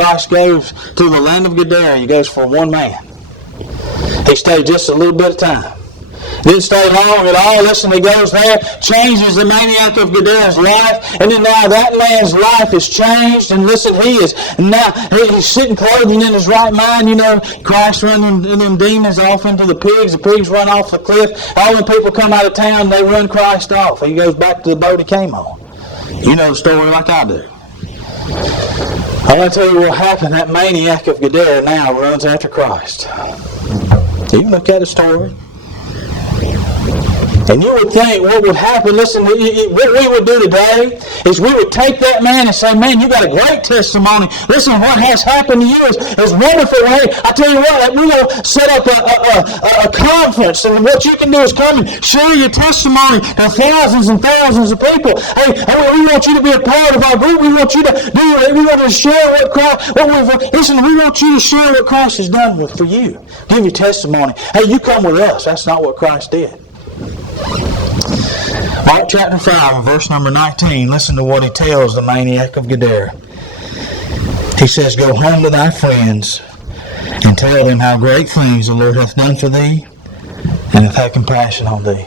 Christ goes to the land of Gadara, he goes for one man. He stayed just a little bit of time. Didn't stay long at all. Listen, he goes there, changes the maniac of Gadara's life, and then now that man's life is changed. And listen, he's sitting clothed in his right mind. You know, Christ running them demons off into the pigs run off the cliff. All the people come out of town, they run Christ off. He goes back to the boat he came on. You know the story like I do. I want to tell you what happened. That maniac of Gadara now runs after Christ. You can look at the story. And you would think what would happen, listen, what we would do today is we would take that man and say, man, you got a great testimony. Listen, what has happened to you is wonderful. Hey, I tell you what, we're going to set up a conference, and what you can do is come and share your testimony to thousands and thousands of people. Hey, we want you to be a part of our group. We want you to we want to share what Christ, listen, we want you to share what Christ has done for you. Give your testimony. Hey, you come with us. That's not what Christ did. Mark chapter 5, verse number 19. Listen to what he tells the maniac of Gadara. He says, go home to thy friends and tell them how great things the Lord hath done for thee and hath had compassion on thee.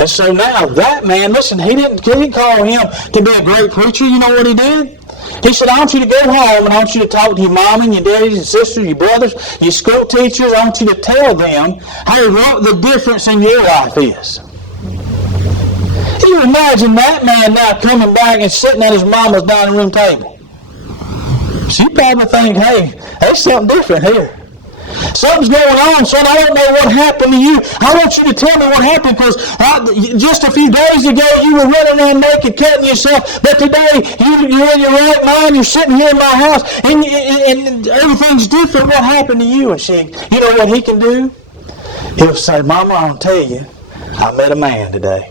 And so now that man, listen, he didn't call him to be a great preacher. You know what he did? He said, I want you to go home and I want you to talk to your mom and your daddies and sisters, your brothers, your school teachers. I want you to tell them, hey, what the difference in your life is. Can you imagine that man now coming back and sitting at his mama's dining room table? She probably think, hey, there's something different here. Something's going on, son. I don't know what happened to you. I want you to tell me what happened, because just a few days ago you were running around naked, cutting yourself, but today you're in your right mind. You're sitting here in my house, and everything's different. What happened to you? And you know what he can do? He'll say, Mama, I'll tell you, I met a man today.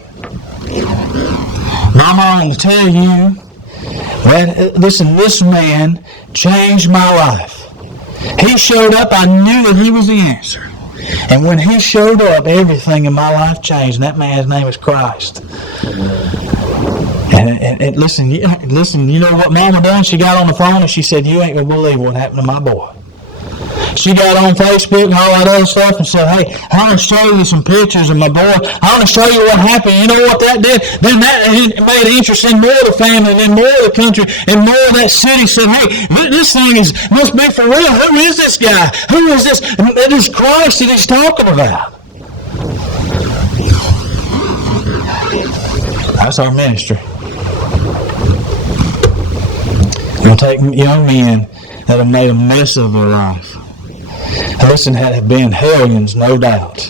Mama, I'm going to tell you, listen, this man changed my life. He showed up, I knew that he was the answer. And when he showed up, everything in my life changed. And that man's name is Christ. And listen, you know what Mama done? She got on the phone and she said, you ain't going to believe what happened to my boy. She got on Facebook and all that other stuff and said, hey, I want to show you some pictures of my boy. I want to show you what happened. You know what that did? Then that made interest in more of the family, and then more of the country, and more of that city. Said, hey, this thing must be for real. Who is this guy? Who is this? It is Christ that he's talking about. That's our ministry. We'll take young men that have made a mess of their life. And listen, have been hellions, no doubt,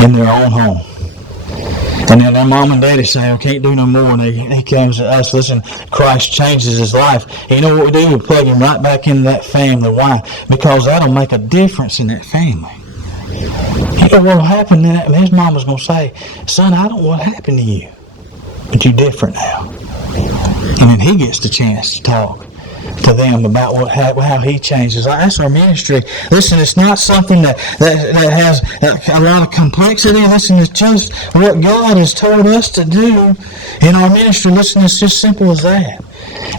in their own home. And then their mom and daddy say, I can't do no more. And he comes to us. Listen, Christ changes his life. And you know what we do? We plug him right back into that family. Why? Because that'll make a difference in that family. You know what will happen? His mama's going to say, son, I don't know what happened to you, but you're different now. And then he gets the chance to talk to them about how he changes. That's our ministry. Listen, it's not something that has a lot of complexity. Listen, it's just what God has told us to do in our ministry. Listen, it's just simple as that.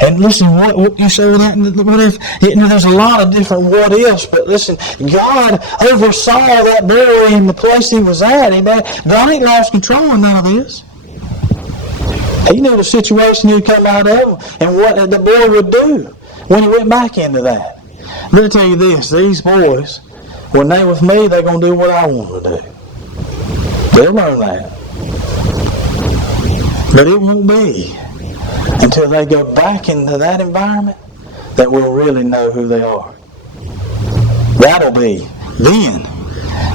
And listen, what you say with that? What if? There's a lot of different what ifs, but listen, God oversaw that boy in the place he was at. God ain't lost control in none of this. He knew the situation he'd come out of and what the boy would do when he went back into that. Let me tell you this, these boys, when they with me, they're going to do what I want them to do. They'll learn that. But it won't be until they go back into that environment that we'll really know who they are. That'll be then.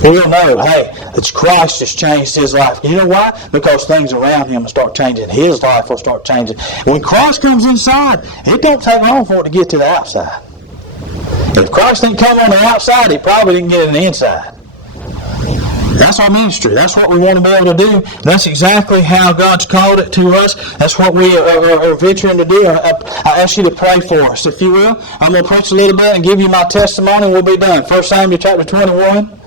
We'll know, hey, it's Christ has changed his life. You know why? Because things around him will start changing. His life will start changing. When Christ comes inside, it don't take long for it to get to the outside. If Christ didn't come on the outside, he probably didn't get in the inside. That's our ministry. That's what we want to be able to do. That's exactly how God's called it to us. That's what we are venturing to do. I ask you to pray for us, if you will. I'm going to preach a little bit and give you my testimony, and we'll be done. 1 Samuel chapter 21.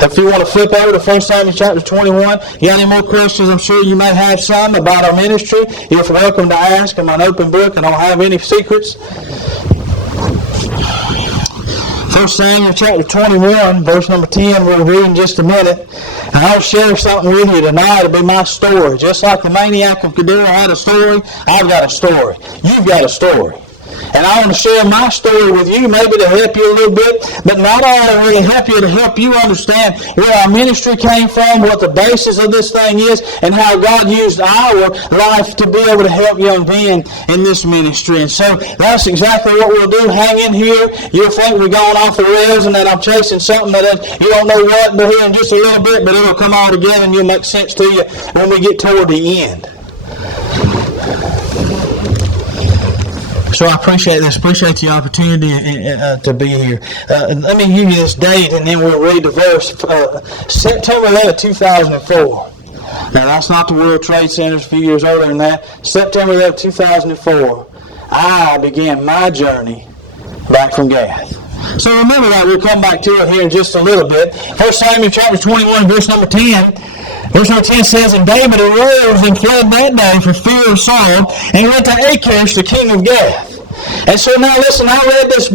If you want to flip over to 1 Samuel chapter 21, you got any more questions? I'm sure you may have some about our ministry. You're welcome to ask. I'm an open book and I don't have any secrets. 1 Samuel chapter 21, verse number 10, we'll read in just a minute. And I'll share something with you tonight. It'll be my story. Just like the maniac of Gadara had a story, I've got a story. You've got a story. And I want to share my story with you, maybe to help you a little bit, but not only to help you understand where our ministry came from, what the basis of this thing is, and how God used our life to be able to help young men in this ministry. And so that's exactly what we'll do. Hang in here. You'll think we're going off the rails and that I'm chasing something that you don't know what, but here in just a little bit, but it'll come all together and it'll make sense to you when we get toward the end. So I appreciate this. Appreciate the opportunity to be here. Let me give you this date, and then we'll read the verse. September 11, 2004. Now, that's not the World Trade Center. It's a few years earlier than that. September 11, 2004, I began my journey back from Gath. So remember that. We'll come back to it here in just a little bit. 1 Samuel chapter 21, verse number 10. Verse number 10 says, And David arose and fled that day for fear of Saul, and went to Achish, the king of Gath. And so now listen, I read this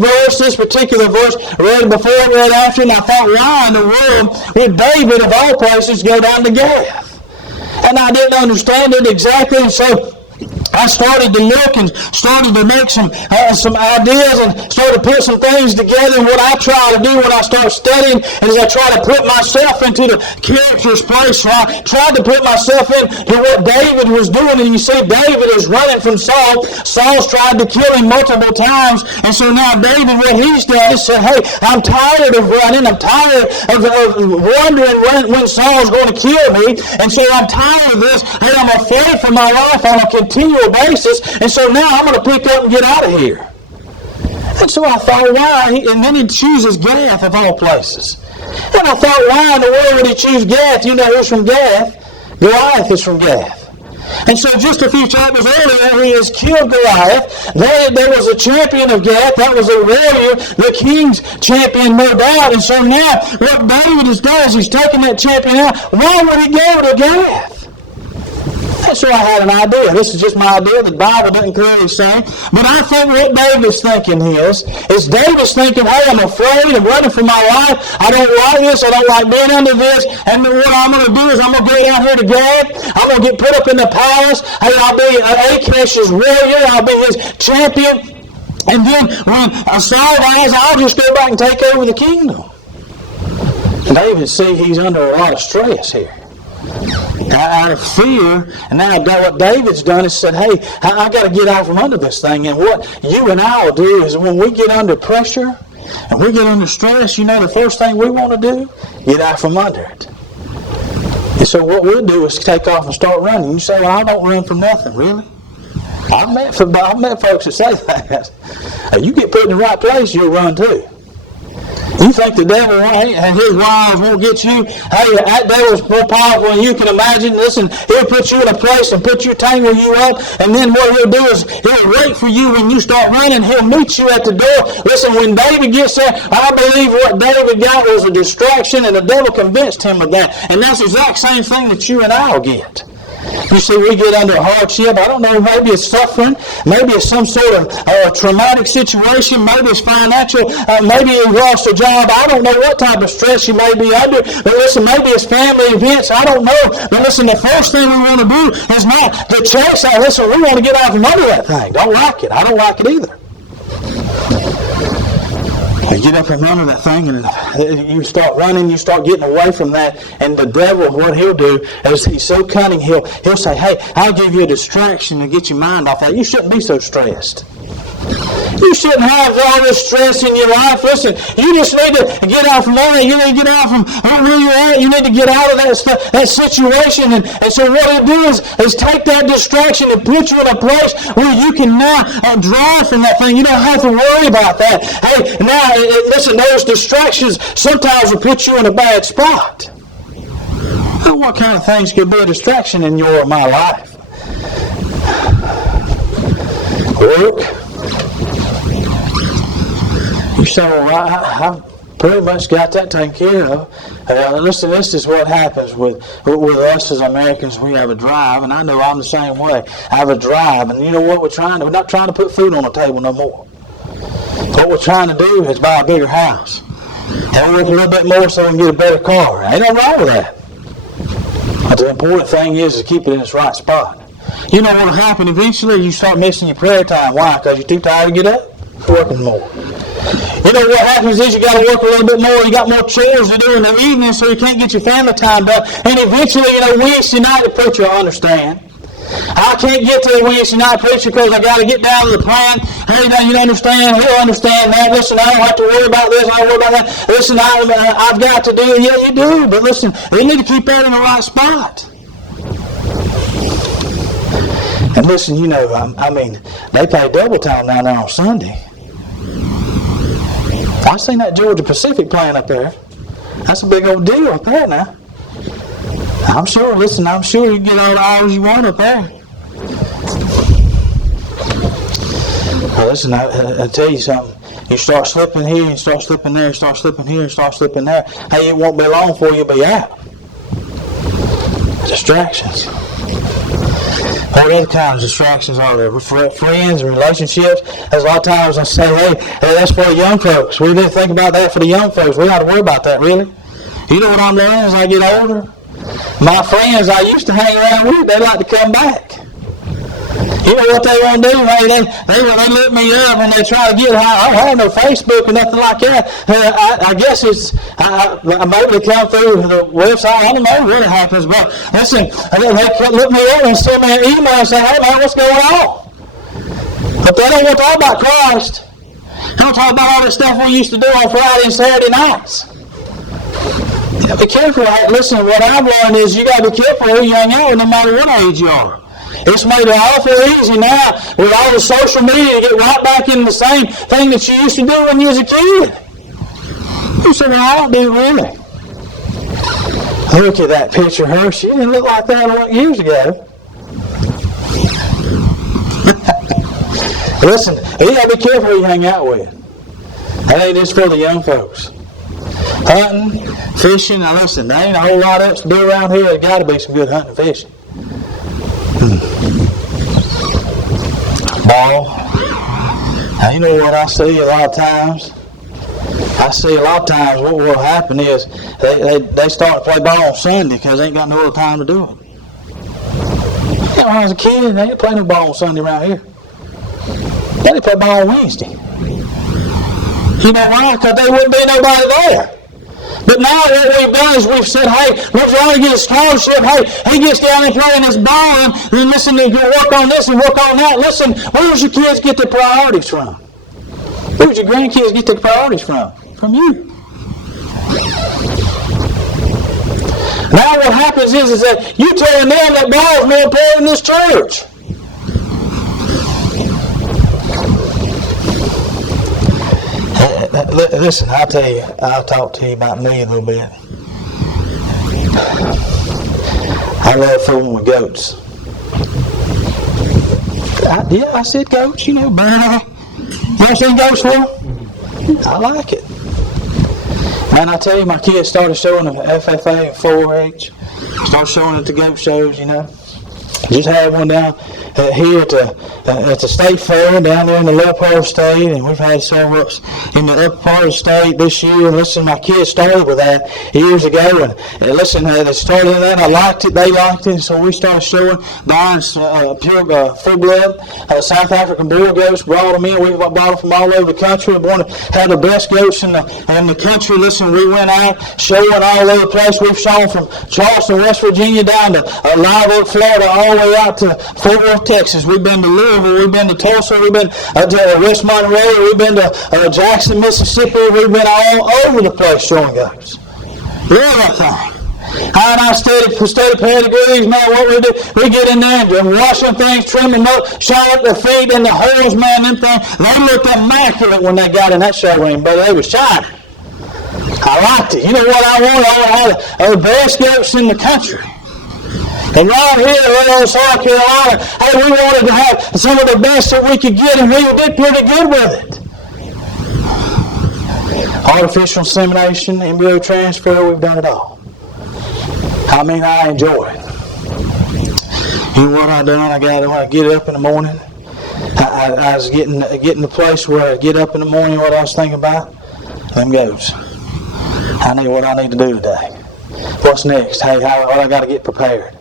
particular verse, read it before and read after, and I thought, why in the world would David, of all places, go down to Gath? And I didn't understand it exactly, and so I started to look and started to make some ideas and started to put some things together. And what I try to do when I start studying is I try to put myself into the character's place. So I tried to put myself into what David was doing. And you see, David is running from Saul. Saul's tried to kill him multiple times. And so now David, what he's done is said, hey, I'm tired of running. I'm tired of wondering when Saul's going to kill me. And so I'm tired of this. Hey, I'm afraid for my life on a continual basis, and so now I'm going to pick up and get out of here. And so I thought, why? And then he chooses Gath of all places. And I thought, why in the world would he choose Gath? You know who's from Gath? Goliath is from Gath. And so just a few chapters earlier, he has killed Goliath. There was a champion of Gath. That was a warrior, the king's champion, no doubt. And so now what David has done is he's taken that champion out. Why would he go to Gath? So I had an idea. This is just my idea. The Bible doesn't clearly say. But I think what David's thinking is David's thinking, hey, I'm afraid. I'm running for my life. I don't like this. I don't like being under this. And what I'm going to do is I'm going to go down here to Gath. I'm going to get put up in the palace. Hey, I'll be Achish's warrior. I'll be his champion. And then when Saul dies, I'll just go back and take over the kingdom. David, see, he's under a lot of stress here. Out of fear, and now what David's done is said, hey, I got to get out from under this thing. And what you and I will do is when we get under pressure and we get under stress, you know the first thing we want to do? Get out from under it. And so what we'll do is take off and start running. You say, well, I don't run from nothing, really? I've met folks that say that. You get put in the right place, you'll run too. You think the devil and his wiles won't get you? Hey, that devil's more powerful than you can imagine. Listen, he'll put you in a place and tangle you up, and then what he'll do is he'll wait for you when you start running. He'll meet you at the door. Listen, when David gets there, I believe what David got was a distraction, and the devil convinced him of that. And that's the exact same thing that you and I will get. You see, we get under hardship. I don't know, maybe it's suffering. Maybe it's some sort of traumatic situation. Maybe it's financial. Maybe you lost a job. I don't know what type of stress you may be under. But listen, maybe it's family events. I don't know. But listen, the first thing we want to do is not to chase that. Listen, we want to get out from under that thing. Don't like it. I don't like it either. You get up from under that thing and you start running, you start getting away from that, and the devil, what he'll do is he's so cunning, he'll say, hey, I'll give you a distraction to get your mind off that. You shouldn't be so stressed. You shouldn't have all this stress in your life. Listen, you just need to get out from there. You need to get out from where you're at. You need to get out of that situation. And so what he'll do is take that distraction and put you in a place where you can now draw from that thing. You don't have to worry about that. Hey, now, listen, those distractions sometimes will put you in a bad spot. Well, what kind of things could be a distraction in your or my life? Work. You say, well, I pretty much got that taken care of. Listen, this is what happens with us as Americans. We have a drive, and I know I'm the same way. I have a drive, and you know what we're not trying to put food on the table no more. What we're trying to do is buy a bigger house. And we work a little bit more so we can get a better car. Ain't nothing wrong with that. But the important thing is to keep it in its right spot. You know what will happen eventually? You start missing your prayer time. Why? Because you're too tired to get up? Working more. You know what happens is you got to work a little bit more. You got more chores to do in the evening, so you can't get your family time done. And eventually, Wednesday night the preacher will understand. I can't get to the Wednesday night preacher because I got to get down to the plan. Hey, now you understand? He'll understand that. Listen, I don't have to worry about this. I don't worry about that. Listen, I've got to do it. Yeah, you do. But listen, you need to keep that in the right spot. And listen, they pay double time down there on Sunday. I seen that Georgia Pacific playing up there. That's a big old deal up there now. I'm sure you can get all the hours you want up there. Well, listen, I tell you something. You start slipping here, you start slipping there, you start slipping here, you start slipping there. Hey, it won't be long before you'll be out. Distractions. What other kinds of distractions are there? Friends and relationships. There's a lot of times I say, hey, that's for the young folks. We didn't think about that for the young folks. We don't have to worry about that, really. You know what I'm learning as I get older? My friends I used to hang around with, they like to come back. You know what they want to do? They look me up and they try to get. I don't have no Facebook or nothing like that. I guess maybe they come through the website. I don't know what happens, but listen, they look me up and send me an email and say, "Hey man, what's going on?" But they don't want to talk about Christ. They don't talk about all the stuff we used to do on Friday and Saturday nights. Be careful. Listen, what I've learned is you got to be careful who you hang out with, no matter what age you are. It's made it awful easy now with all the social media to get right back into the same thing that you used to do when you was a kid. You said, well, I don't do really. Look at that picture of her. She didn't look like that years ago. Listen, you got to be careful who you hang out with. That ain't just for the young folks. Hunting, fishing. Now listen, there ain't a whole lot else to do around here. There's got to be some good hunting and fishing. Ball. Now you know what I see a lot of times? What will happen is they start to play ball on Sunday because they ain't got no other time to do it. When I was a kid, they didn't play no ball on Sunday around here. They play ball on Wednesday. You know why? Because there wouldn't be nobody there. But now what we've done is we've said, hey, let's try to get a scholarship. Hey, he gets down and playing this ball, and then listen, you work on this and work on that. Listen, where does your kids get their priorities from? Where does your grandkids get their priorities from? From you. Now what happens is that you telling them that ball is more important than this church. Listen, I'll talk to you about me a little bit. I love fooling with goats. I said goats, bear. You ever seen goats before? I like it. Man, I tell you, my kids started showing them FFA and 4-H. Started showing it at the goat shows, Just had one down here at the state fair down there in the lower part of the state, and we've had several in the upper part of the state this year. And listen, my kids started with that years ago, and listen, they started with that. I liked it, they liked it, and so we started showing buying pure full blood South African bull goats. Brought them in. We bought them from all over the country. We wanted to have the best goats in the country. Listen, we went out showing all over the place. We've shown from Charleston, West Virginia, down to Live Oak, Florida, all the way out to Fort Worth, Texas. We've been to Louisville. We've been to Tulsa. We've been to West Monterey. We've been to Jackson, Mississippi. We've been all over the place showing goats. Everything. And I study pedigrees, man. What we do, we get in there and wash them things, trim them up, shine up their feet, and the horns, man, them things. They looked immaculate when they got in that showroom, but they were shining. I liked it. You know what I wanted? I wanted the best goats in the country. And right here in South Carolina, hey, we wanted to have some of the best that we could get, and we did pretty good with it. Artificial insemination, embryo transfer, we've done it all. I enjoy it. You know what I done? I got to get up in the morning. I was getting to the place where I get up in the morning. What I was thinking about? Them goats. What I need to do today. What's next? Hey, what I got to get prepared.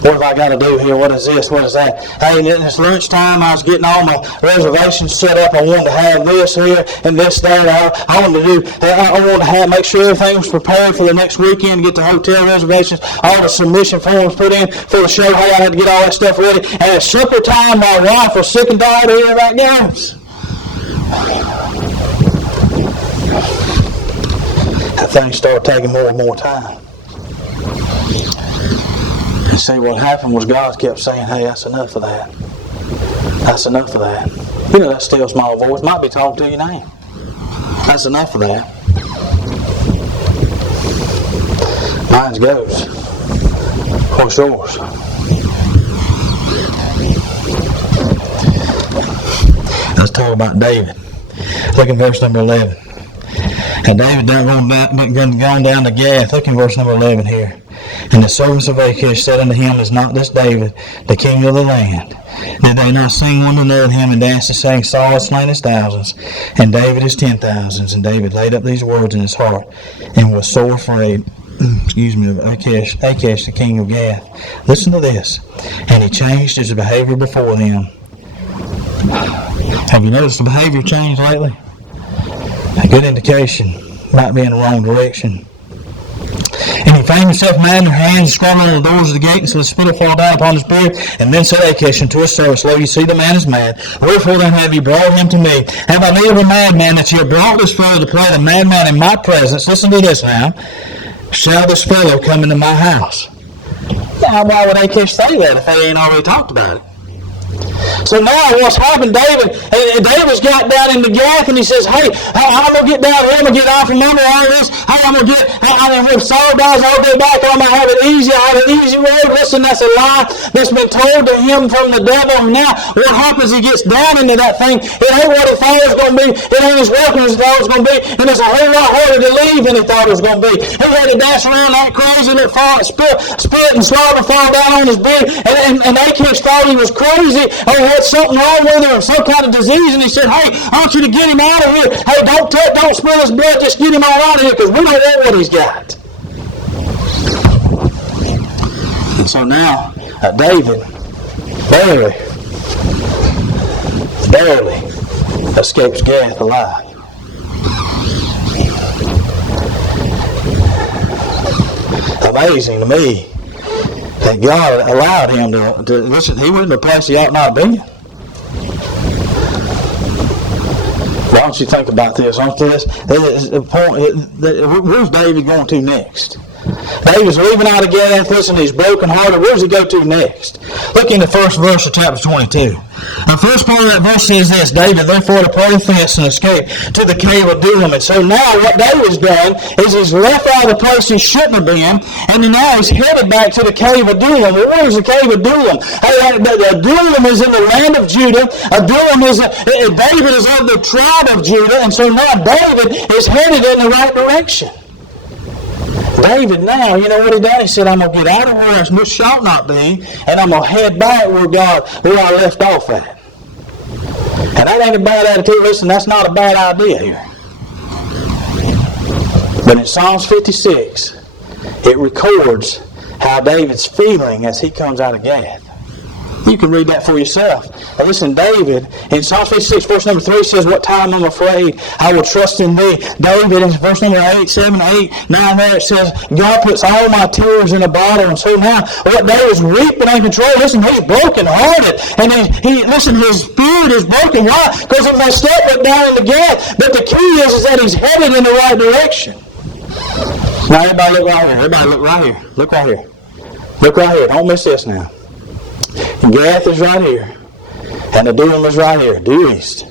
What have I got to do here? What is this? What is that? Hey, and it's lunchtime. I was getting all my reservations set up. I wanted to have this here and this there. I wanted to make sure everything was prepared for the next weekend, get the hotel reservations, all the submission forms put in for the show. Hey, I had to get all that stuff ready. And at supper time, my wife was sick and tired of hearing about goats. That thing started taking more and more time. And see, what happened was God kept saying, hey, that's enough of that. That's enough of that. You know that still small voice might be talking to you now. That's enough of that. Mine goes. What's yours? Let's talk about David. Look in verse number 11. And David gone down to Gath. Look in verse number 11 here. And the servants of Achish said unto him, is not this David, the king of the land? Did they not sing one to another him and dance and saying, Saul has slain his thousands, and David his 10,000s? And David laid up these words in his heart, and was sore afraid, of Achish, the king of Gath. Listen to this. And he changed his behavior before them. Have you noticed the behavior changed lately? A good indication. Might be in the wrong direction. And he framed himself mad in their hands, and scrambled on the doors of the gate, until the spittle fall down upon his beard. And then said Achish unto his servants, Lo, you see the man is mad. Wherefore then have ye brought him to me? Have I need of a madman, that ye have brought this fellow to play the madman in my presence? Listen to this now. Shall this fellow come into my house? Now, why would Achish say that if they ain't already talked about it? So now what's happened, David's got down into Gath, and he says, hey, I'm going to get down here, I'm going to get out from under all this. Hey, when Saul dies, I'll go back, I'm going to have it easy, I have an easy road. Listen, that's a lie that's been told to him from the devil. And now what happens, he gets down into that thing. It ain't what he thought it was going to be. It ain't as working as he thought it was going to be. And it's a whole lot harder to leave than he thought it was going to be. He had to dash around like crazy, and spit and slobber fall down on his beard. And Achish thought he was crazy, or he had something wrong with him, or some kind of disease, and he said, hey, I want you to get him out of here. Hey, don't spill his blood, just get him all out of here, because we don't know what he's got. And so now, David barely escapes Gath alive. Amazing to me that God allowed him to listen. He went to a place he ought not to be. Why don't you think about this? Where's David going to next? David's leaving out of Gath. Listen, he's brokenhearted. Where does he go to next? Look in the first verse of chapter 22. The first part of that verse says this: David therefore departed thence and escaped to the cave of Adullam. And so now what David's done is he's left out of the place he shouldn't have been, and now he's headed back to the cave of Adullam. Well, where's the cave of Adullam? Adullam is in the land of Judah. David is of the tribe of Judah, and so now David is headed in the right direction. David now, you know what he done? He said, I'm going to get out of where I shall not be, and I'm going to head back where I left off at. And that ain't a bad attitude. Listen, that's not a bad idea here. But in Psalms 56, it records how David's feeling as he comes out of Gath. You can read that for yourself. Now listen, David, in Psalm 56, verse number 3 says, what time I'm afraid, I will trust in thee. David, in verse number 8, 7, 8, 9 there, it says, God puts all my tears in a bottle. And so now, what David's weeping and control, listen, he's brokenhearted. And his spirit is broken. Why? Because he messed up went down in the Gath. But the key is that he's headed in the right direction. Now everybody look right here. Everybody look right here. Look right here. Look right here. Don't miss this now. Gath is right here, and Adullam is right here, due east.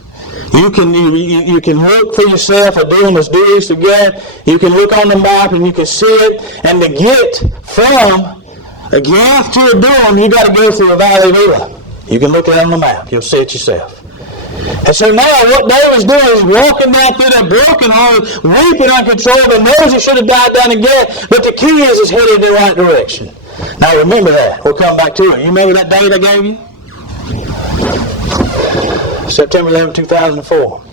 You can look for yourself. Adullam is due east of Gath. You can look on the map and you can see it. And to get from Gath to Adullam, you got to go through the valley of Elah. You can look at it on the map. You'll see it yourself. And so now what David's doing is walking down through that broken heart, weeping uncontrollably, knows he should have died down in Gath, but the key is he's headed in the right direction. Now remember that. We'll come back to it. You remember that date I gave you? September 11, 2004.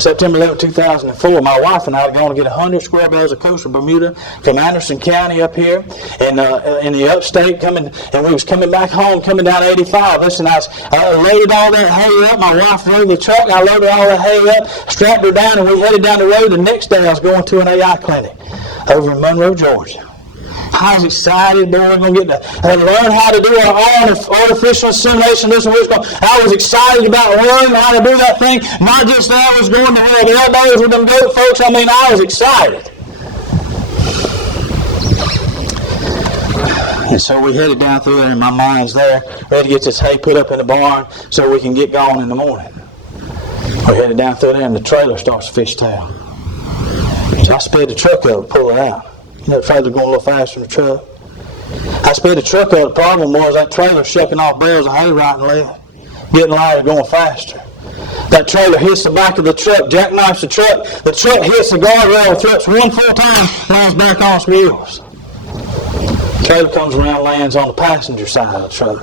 September 11, 2004, my wife and I had gone to get 100 square bales of kosher Bermuda from Anderson County up here in the upstate, and we was coming back home, coming down 85. Listen, I loaded all that hay up. My wife drove the truck. I loaded all that hay up, strapped her down, and we headed down the road. The next day, I was going to an AI clinic over in Monroe, Georgia. I was excited, boy, we're going to get to learn how to do our own artificial insemination. I was excited about learning how to do that thing. Not just that, I was going to where the elbows with them goat folks. I mean, I was excited. And so we headed down through there, and my mind's there, ready to get this hay put up in the barn so we can get going in the morning. We headed down through there, and the trailer starts to fishtail. So I sped the truck up, pull it out. The trailer going a little faster than the truck. I sped the truck up. The problem was that trailer shucking off bales of hay right and left, getting lighter, going faster. That trailer hits the back of the truck, jackknifes the truck. The truck hits the guardrail, flips one full time, lands back on its wheels. The trailer comes around, lands on the passenger side of the truck.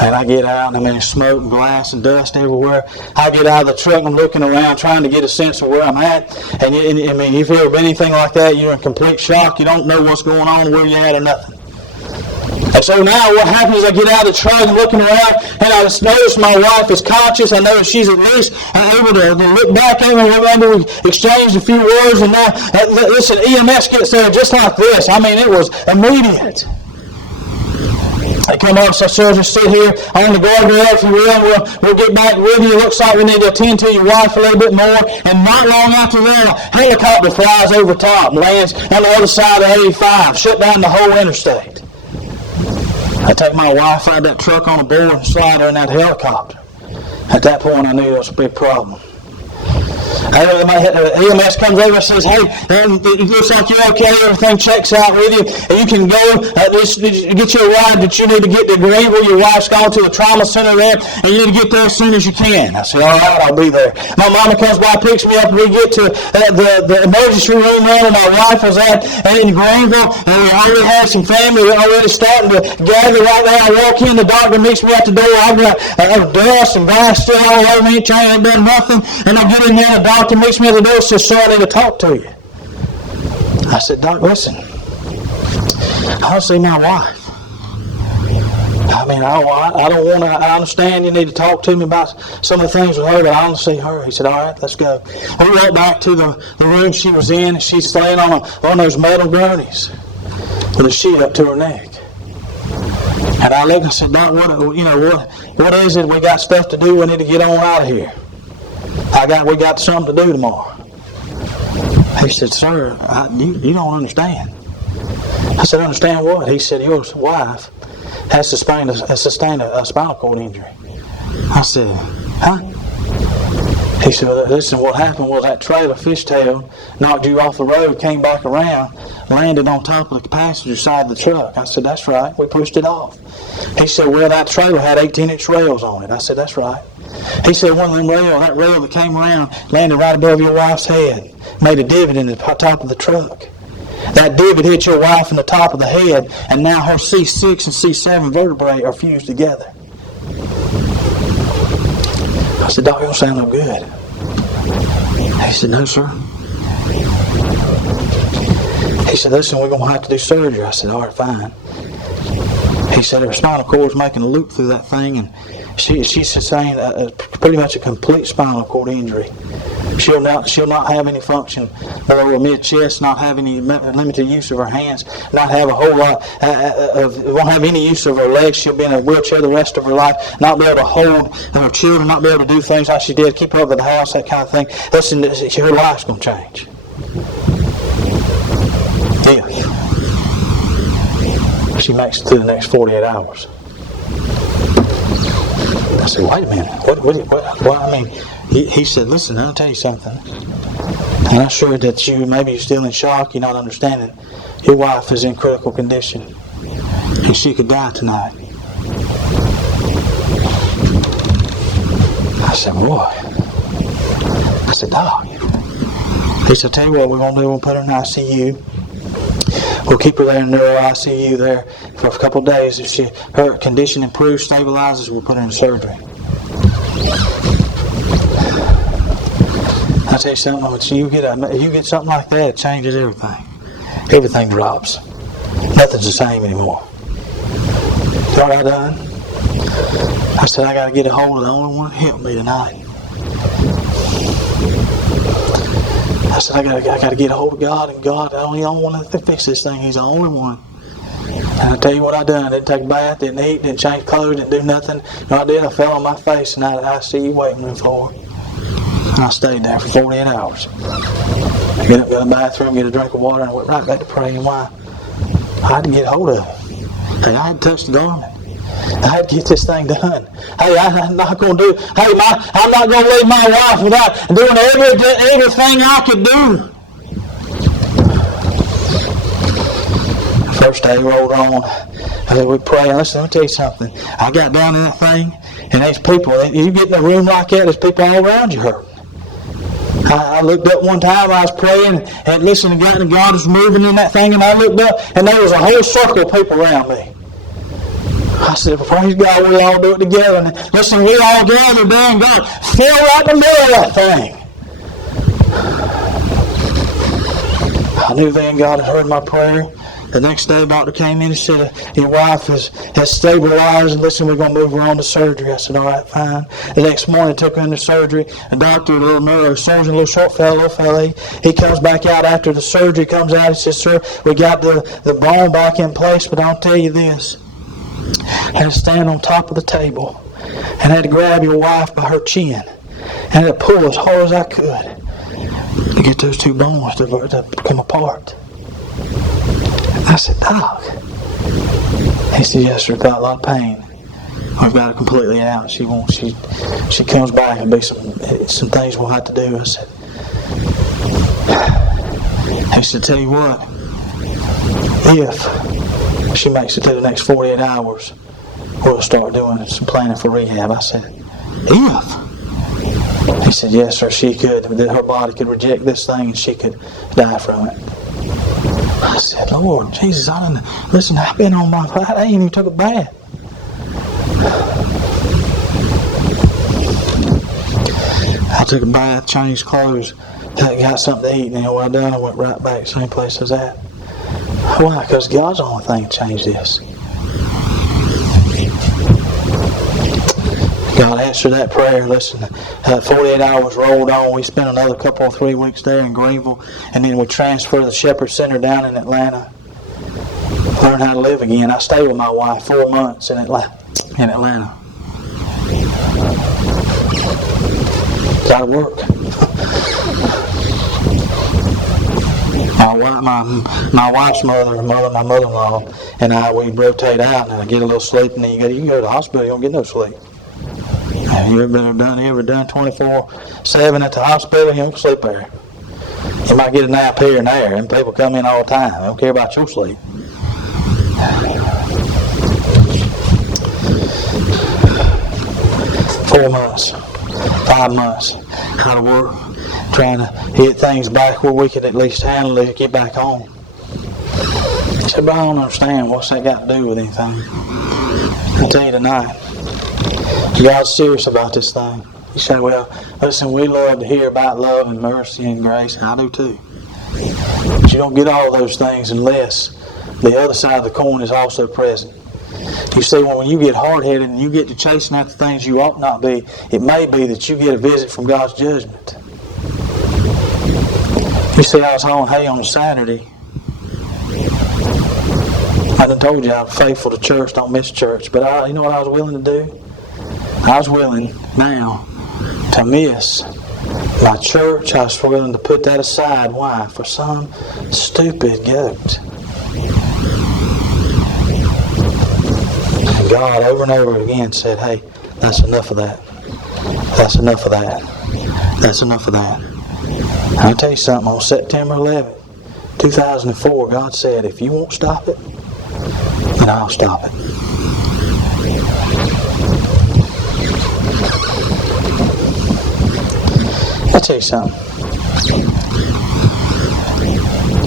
And I get out, and I mean, smoke and glass and dust everywhere. I get out of the truck, I'm looking around, trying to get a sense of where I'm at. And I mean, if you've ever been anything like that, you're in complete shock. You don't know what's going on, where you're at, or nothing. And so now what happens is I get out of the truck and looking around, and I just notice my wife is conscious. I notice she's at least able to look back at me. Remember, we exchanged a few words, and now, listen, EMS gets there just like this. I mean, it was immediate. They come up, so sir, just sit here on the guardrail, if you will. We'll get back with you. It looks like we need to attend to your wife a little bit more. And not long after that, a helicopter flies over top, lands on the other side of 85, shut down the whole interstate. I take my wife out of that truck on the board and slide her in that helicopter. At that point, I knew there was a big problem. EMS comes over and says, hey, it looks like you're okay, everything checks out with you, and you can go, get your ride that you need to get to Greenville. Your wife's gone to the trauma center there, and you need to get there as soon as you can. I said, all right, I'll be there. My mama comes by, picks me up, and we get to the emergency room where my wife was at in Greenville, and we already had some family already starting to gather right there. I walk in, the doctor meets me at the door. I've got dust and glass still all over me, ain't done nothing, and I get in there, and the doctor meets me at the door and says, sir, I need to talk to you. I said, Doc, listen, I want to see my wife. I mean, I don't want to, I understand you need to talk to me about some of the things with her, but I want to see her. He said, all right, let's go. We went back to the room she was in, and she's laying on one of those metal gurneys with a sheet up to her neck. And I looked and said, Doc, what is it? We got stuff to do. We need to get on out of here. We got something to do tomorrow. He said, sir, you don't understand. I said, understand what? He said, your wife has sustained a spinal cord injury. I said, huh? He said, well, listen, what happened was that trailer fishtailed, knocked you off the road, came back around, landed on top of the passenger side of the truck. I said, that's right. We pushed it off. He said, well, that trailer had 18-inch rails on it. I said, that's right. He said, one of them that rail that came around, landed right above your wife's head, made a divot in the top of the truck. That divot hit your wife in the top of the head, and now her C6 and C7 vertebrae are fused together. I said, Doc, you don't sound no good. He said, no, sir. He said, listen, we're going to have to do surgery. I said, all right, fine. He said her spinal cord's making a loop through that thing, and she's saying pretty much a complete spinal cord injury. She'll not have any function below mid-chest, not have any limited use of her hands, not have a whole lot won't have any use of her legs. She'll be in a wheelchair the rest of her life, not be able to hold her children, not be able to do things like she did, keep her up at the house, that kind of thing. Listen, her life's going to change. If she makes it through the next 48 hours. I said, wait a minute. What? I mean, he said, listen, I'll tell you something. And I'm sure that maybe you're still in shock, you're not understanding. Your wife is in critical condition. And she could die tonight. I said, boy. I said, Doc. He said, tell you what we're going to do. We'll put her in ICU. We'll keep her there in neuro ICU there for a couple of days. If her condition improves, stabilizes, we'll put her in surgery. I tell you something, when you get something like that, it changes everything. Everything drops. Nothing's the same anymore. You know what I done? I said, I got to get a hold of the only one that helped me tonight. I said, I got to get a hold of God, and God, the only one that can fix this thing. He's the only one. And I tell you what I done. I didn't take a bath, didn't eat, didn't change clothes, didn't do nothing. You know what I did? I fell on my face, and I see you waiting room for it. And I stayed there for 48 hours. Get up, go to the bathroom, get a drink of water, and I went right back to praying. Why? I had to get a hold of it. Hey, I had to touch the garment. I had to get this thing done. Hey, I'm not going to do. Hey, I'm not going to leave my wife without doing everything I could do. First day rolled on. Hey, we pray. Listen, let me tell you something. I got down in that thing, and there's people. You get in a room like that, there's people all around you hurting. I looked up one time, I was praying, and listening to God was moving in that thing, and I looked up, and there was a whole circle of people around me. I said, praise God, we all do it together. And listen, we all gathered there, and God fell right in the middle of that thing. I knew then God had heard my prayer. The next day, the doctor came in and said, your wife has stabilized, and listen, we're going to move her on to surgery. I said, all right, fine. The next morning, I took her into surgery. The doctor, a little neurosurgeon, a little short fellow, he comes back out after the surgery, comes out, he says, sir, we got the bone back in place, but I'll tell you this. I had to stand on top of the table, and I had to grab your wife by her chin, and I had to pull as hard as I could to get those two bones to come apart. I said, Doc. He said, yes, sir, got a lot of pain. We've got it completely out. She comes back and be some things we'll have to do. I said, he said, tell you what, if she makes it to the next 48 hours, we'll start doing some planning for rehab. I said, if? He said, yes, sir, she could. Her body could reject this thing and she could die from it. I said, Lord Jesus, listen, I've been on my fight. I ain't even took a bath. I took a bath, changed clothes, got something to eat, and then what I done, I went right back to the same place I was at. Why? Because God's the only thing that changed this. God answered that prayer. Listen, 48 hours rolled on. We spent another 3 weeks there in Greenville, and then we transferred to the Shepherd Center down in Atlanta. Learn how to live again. I stayed with my wife 4 months in Atlanta. Got to work. My wife's my mother-in-law, and we rotate out, and I get a little sleep, and then you can go to the hospital, you don't get no sleep. Have you ever done 24/7 at the hospital? You don't sleep there. You might get a nap here and there, and people come in all the time. They don't care about your sleep. Four months, 5 months, out of work, trying to hit things back where we could at least handle it, get back home. I said, but I don't understand. What's that got to do with anything? I'll tell you tonight. God's serious about this thing. You say, well, listen, we love to hear about love and mercy and grace. I do too. But you don't get all those things unless the other side of the coin is also present. You see, when you get hard-headed and you get to chasing after things you ought not be, it may be that you get a visit from God's judgment. You see, I was hauling hay on a Saturday. I done told you I'm faithful to church, don't miss church. But you know what I was willing to do? I was willing now to miss my church. I was willing to put that aside. Why? For some stupid goat. And God over and over again said, hey, that's enough of that. That's enough of that. That's enough of that. And I'll tell you something. On September 11th, 2004, God said, if you won't stop it, then I'll stop it. I'll tell you something.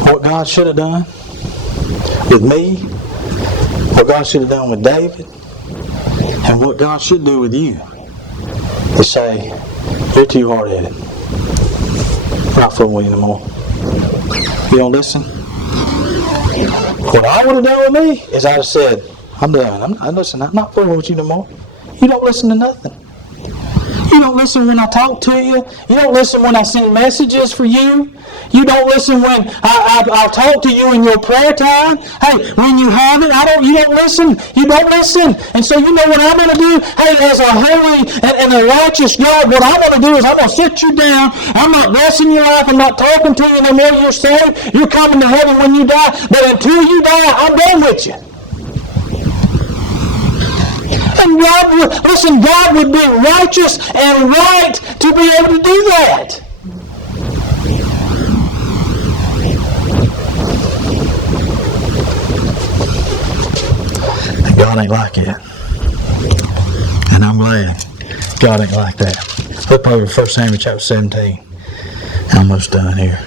What God should have done with me, what God should have done with David, and what God should do with you They say, you're too hard-headed. I'm not fooling with you anymore. You don't listen? What I would have done with me is I'd have said, I'm done. I'm not fooling with you no more. You don't listen to nothing. You don't listen when I talk to you. You don't listen when I send messages for you. You don't listen when I'll talk to you in your prayer time. Hey, when you have it, you don't listen. You don't listen. And so you know what I'm going to do? Hey, as a holy and a righteous God, what I'm going to do is I'm going to sit you down. I'm not blessing your life. I'm not talking to you no more. You're saved. You're coming to heaven when you die. But until you die, I'm done with you. And God would be righteous and right to be able to do that. And God ain't like it. And I'm glad God ain't like that. Flip over to 1 Samuel chapter 17. Almost done here.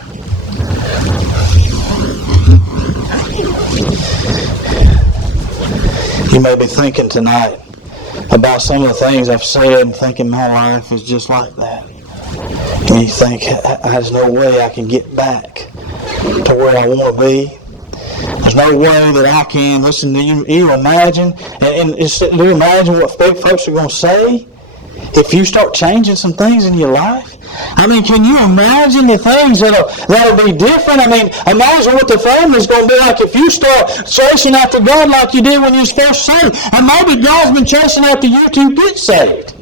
You may be thinking tonight about some of the things I've said and thinking my life is just like that. And you think, there's no way I can get back to where I want to be. There's no way that I can. Listen, do you imagine? And do you imagine what folks are going to say if you start changing some things in your life? I mean, can you imagine the things that'll be different? I mean, imagine what the family's going to be like if you start chasing after God like you did when you was first saved. And maybe God's been chasing after you to get saved.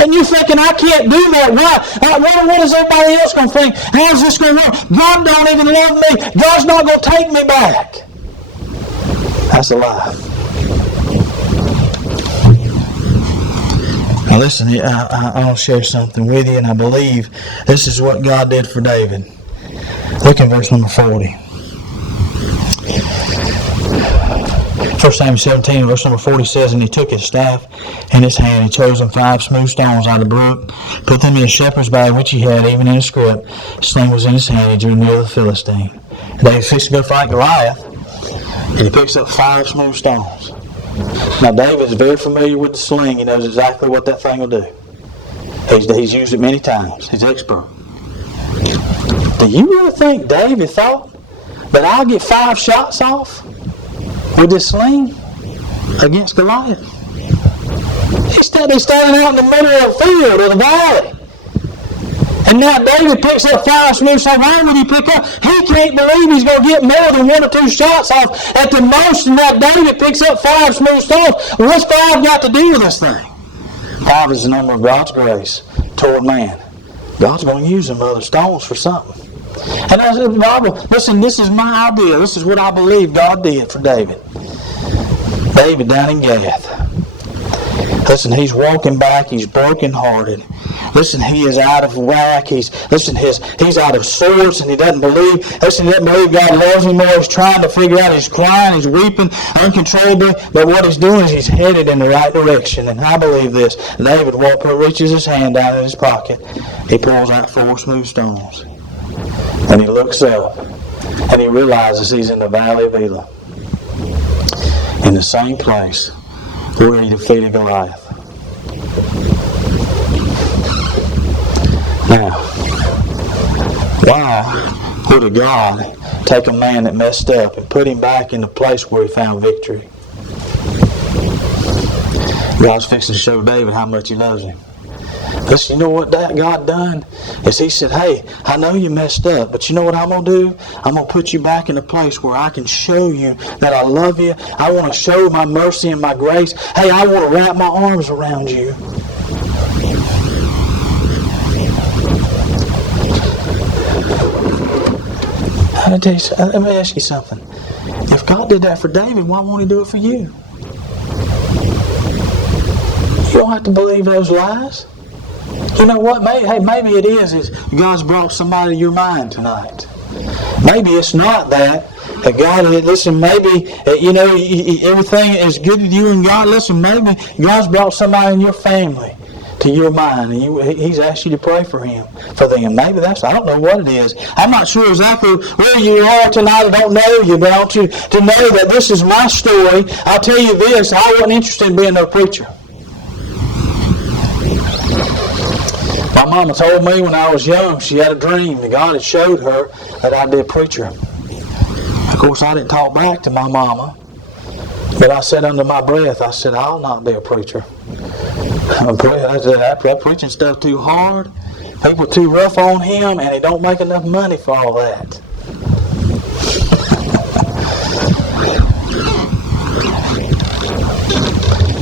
And you're thinking, I can't do that. Why? What is everybody else going to think? How's this going to work? God don't even love me. God's not going to take me back. That's a lie. Now listen, I'll share something with you, and I believe this is what God did for David. Look in verse number 40. 1 Samuel 17, verse number 40 says, and he took his staff in his hand, he chose him 5 smooth stones out of the brook, put them in a shepherd's bag which he had, even in a scrip. His sling was in his hand, he drew near the Philistine. David fixed to go fight Goliath, and he picks up 5 smooth stones. Now David is very familiar with the sling. He knows exactly what that thing will do. He's used it many times. He's expert. Do you really think David thought that I'll get 5 shots off with this sling against Goliath? He's standing out in the middle of the field or the valley. And now David picks up 5 smooth stones. Why would he pick up? He can't believe he's going to get more than 1 or 2 shots off at the most. And now David picks up 5 smooth stones. What's 5 got to do with this thing? 5 is the number of God's grace toward man. God's going to use them other stones for something. And as the Bible, listen, this is my idea. This is what I believe God did for David. David down in Gath. Listen, he's walking back. He's brokenhearted. Listen, he is out of whack. He's out of sorts, and he doesn't believe. Listen, he doesn't believe God loves him more. He's trying to figure out. He's crying. He's weeping uncontrollably. But what he's doing is he's headed in the right direction. And I believe this. David reaches his hand down in his pocket. He pulls out 4 smooth stones, and he looks up, and he realizes he's in the valley of Elah, in the same place where he defeated Goliath. Now, why would a God take a man that messed up and put him back in the place where he found victory? God's fixing to show David how much he loves him. Listen, you know what God done? Is he said, hey, I know you messed up, but you know what I'm going to do? I'm going to put you back in a place where I can show you that I love you. I want to show my mercy and my grace. Hey, I want to wrap my arms around you. Let me ask you something. If God did that for David, why won't he do it for you? You don't have to believe those lies. You know what? Maybe it is God's brought somebody to your mind tonight. Maybe it's not that. God, listen, maybe, everything is good to you and God. Listen, maybe God's brought somebody in your family to your mind, and He's asked you to pray for them. Maybe I don't know what it is. I'm not sure exactly where you are tonight. I don't know you, but I want you to know that this is my story. I'll tell you this, I wasn't interested in being no preacher. My mama told me when I was young, she had a dream that God had showed her that I'd be a preacher. Of course, I didn't talk back to my mama, but I said under my breath, I said, I'll not be a preacher. I said, that preaching stuff too hard, people too rough on him, and he don't make enough money for all that.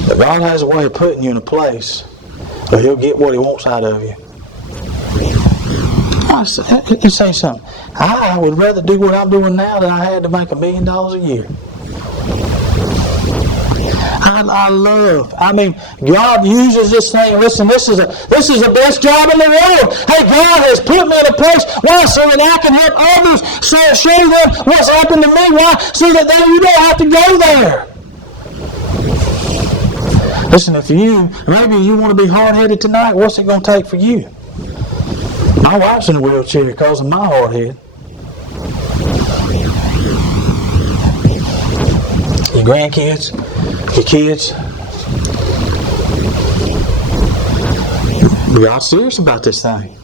But God has a way of putting you in a place where He'll get what He wants out of you. You say something. I would rather do what I'm doing now than I had to make $1 million a year. God uses this thing. Listen, this is the best job in the world. Hey, God has put me in a place. Why? So that I can help others. Show them what's happened to me. Why? So that you don't have to go there. Listen, maybe you want to be hard-headed tonight, what's it going to take for you? My wife's in a wheelchair because of my hard head. Your grandkids, your kids. God's serious about this thing.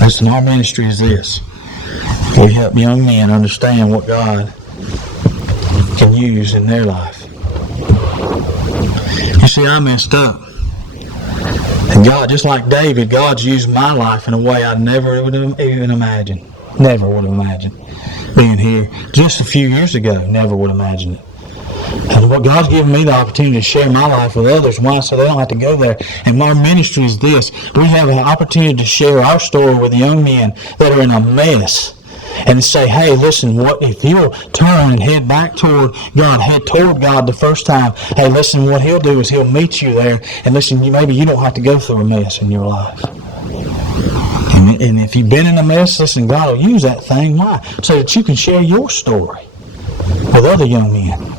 Listen, our ministry is this. We help young men understand what God can use in their life. You see, I messed up. And God, just like David, God's used my life in a way I never would have even imagined. Never would have imagined. Being here just a few years ago, never would have imagined it. And what God's given me the opportunity to share my life with others. Why? So they don't have to go there. And our ministry is this. We have an opportunity to share our story with young men that are in a mess. And say, hey, listen, what if you'll turn and head back toward God, head toward God the first time, hey, listen, what He'll do is He'll meet you there. And listen, maybe you don't have to go through a mess in your life. And if you've been in a mess, listen, God will use that thing. Why? So that you can share your story with other young men.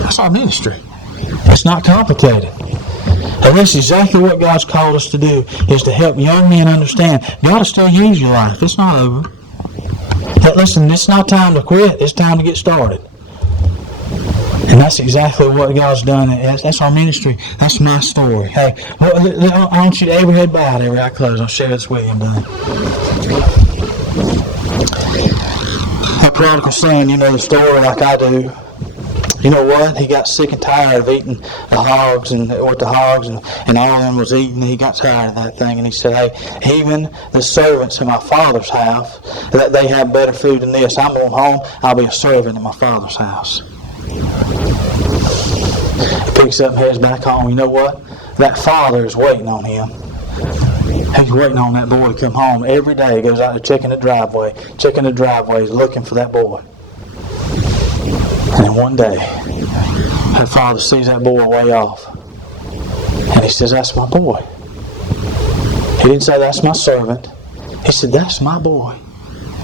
That's our ministry. It's not complicated. And that's exactly what God's called us to do, is to help young men understand God will still use your life. It's not over. But listen, it's not time to quit. It's time to get started. And that's exactly what God's done. That's our ministry. That's my story. Hey, I want you to every head bowed, every eye closed. I'll share this with you. I'm done. That prodigal son, you know the story like I do. You know what? He got sick and tired of eating the hogs and all of them was eating. He got tired of that thing, and he said, hey, even the servants in my father's house, that they have better food than this. I'm going home. I'll be a servant in my father's house. He picks up and heads back home. You know what? That father is waiting on him. He's waiting on that boy to come home every day. He goes out there checking the driveway, looking for that boy. And then one day, that father sees that boy way off. And he says, that's my boy. He didn't say, that's my servant. He said, that's my boy.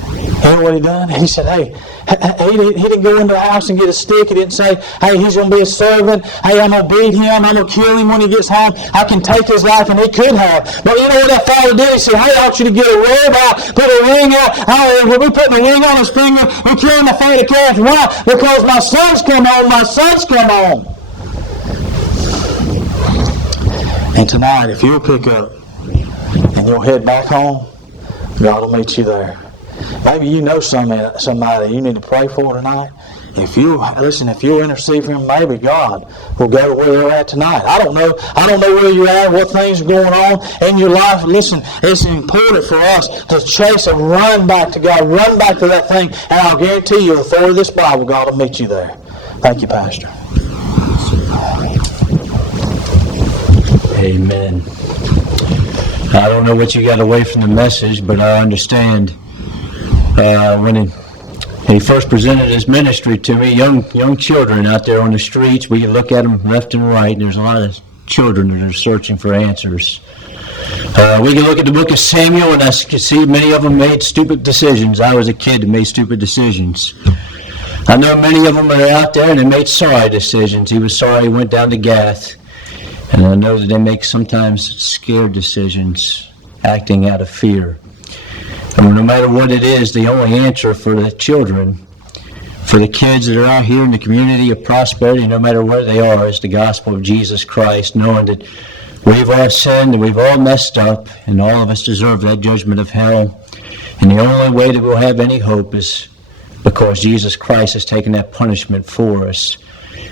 You know what he done? He said, hey, he didn't go into the house and get a stick. He didn't say, hey, he's going to be a servant. Hey, I'm going to beat him. I'm going to kill him when he gets home. I can take his life, and he could have. But you know what that father did? He said, hey, I want you to get a robe out, put a ring out. We're putting a ring on his finger. We're killing the fatted calf. Why? Because my son's come home. My son's come home. And tonight, if you'll pick up and you'll head back home, God will meet you there. Maybe you know somebody you need to pray for tonight. If you'll intercede for them, maybe God will go to where they're at tonight. I don't know where you're at, what things are going on in your life. Listen, it's important for us to chase and run back to God, run back to that thing, and I'll guarantee you, the authority of this Bible, God will meet you there. Thank you, Pastor. Amen. I don't know what you got away from the message, but I understand. When he first presented his ministry to me, young children out there on the streets, we can look at them left and right, and there's a lot of children that are searching for answers. We can look at the book of Samuel, and I can see many of them made stupid decisions. I was a kid that made stupid decisions. I know many of them are out there, and they made sorry decisions. He was sorry he went down to Gath. And I know that they make sometimes scared decisions, acting out of fear. And no matter what it is, the only answer for the children for the kids that are out here in the community of Prosperity, no matter where they are, is the gospel of Jesus Christ, knowing that we've all sinned and we've all messed up, and all of us deserve that judgment of hell. And the only way that we'll have any hope is because Jesus Christ has taken that punishment for us.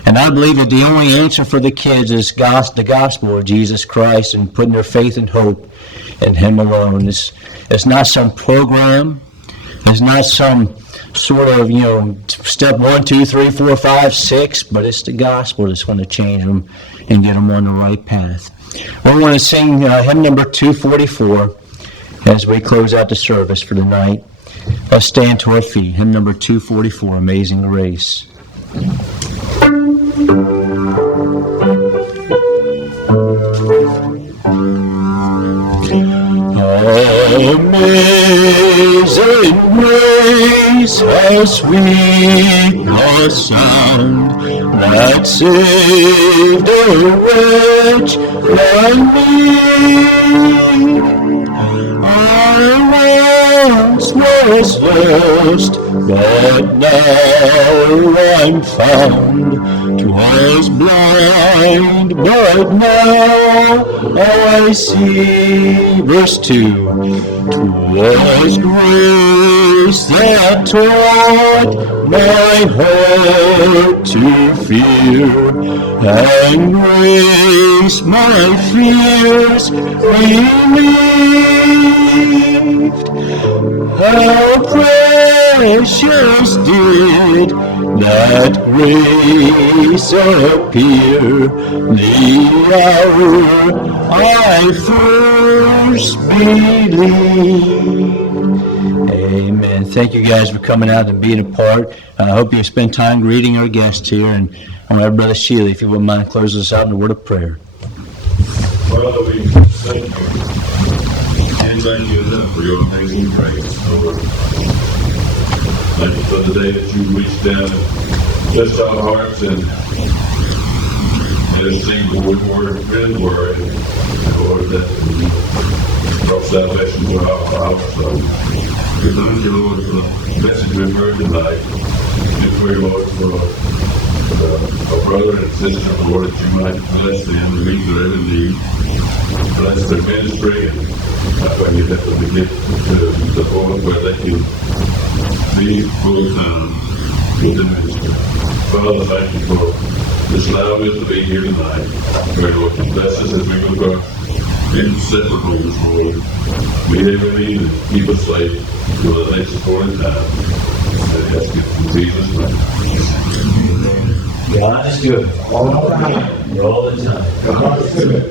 And I believe that the only answer for the kids is the gospel of Jesus Christ and putting their faith and hope in Him alone. It's not some program. It's not some sort of, step 1, 2, 3, 4, 5, 6, but it's the gospel that's going to change them and get them on the right path. We're going to sing hymn number 244 as we close out the service for the night. Let's stand to our feet. Hymn number 244, Amazing Grace. Amazing grace, how sweet the sound that saved a wretch like me. I once was lost, but now I'm found. 'Twas blind, but now I see. Verse 2. 'Twas grace that taught my heart to fear, and grace my fears relieved. How precious did that grace appear the hour I first believed. Amen. Thank you guys for coming out and being a part. I hope you spend time greeting our guests here. And I want to have Brother Shealy, if you wouldn't mind, close us out in a word of prayer. Father, we thank you. And thank you enough for your amazing grace, Lord. Thank you for the day that you reached down and touched our hearts and made us sing the word, word, and Lord, that brought salvation to our house. So we thank you, Lord, for the message we've heard tonight. We pray, Lord, for our brother and sister, Lord, that you might bless them and meet their every need. Bless their ministry, and I pray you let them get to the point where they can be full time with the ministry. Father, thank you for this allowing us to be here tonight. Pray, Lord, you bless us as we move our in separate homes, Lord. Meet every need and keep us safe for the next supporting time. And ask it in Jesus' name. God is good all the time. All the time. God is good.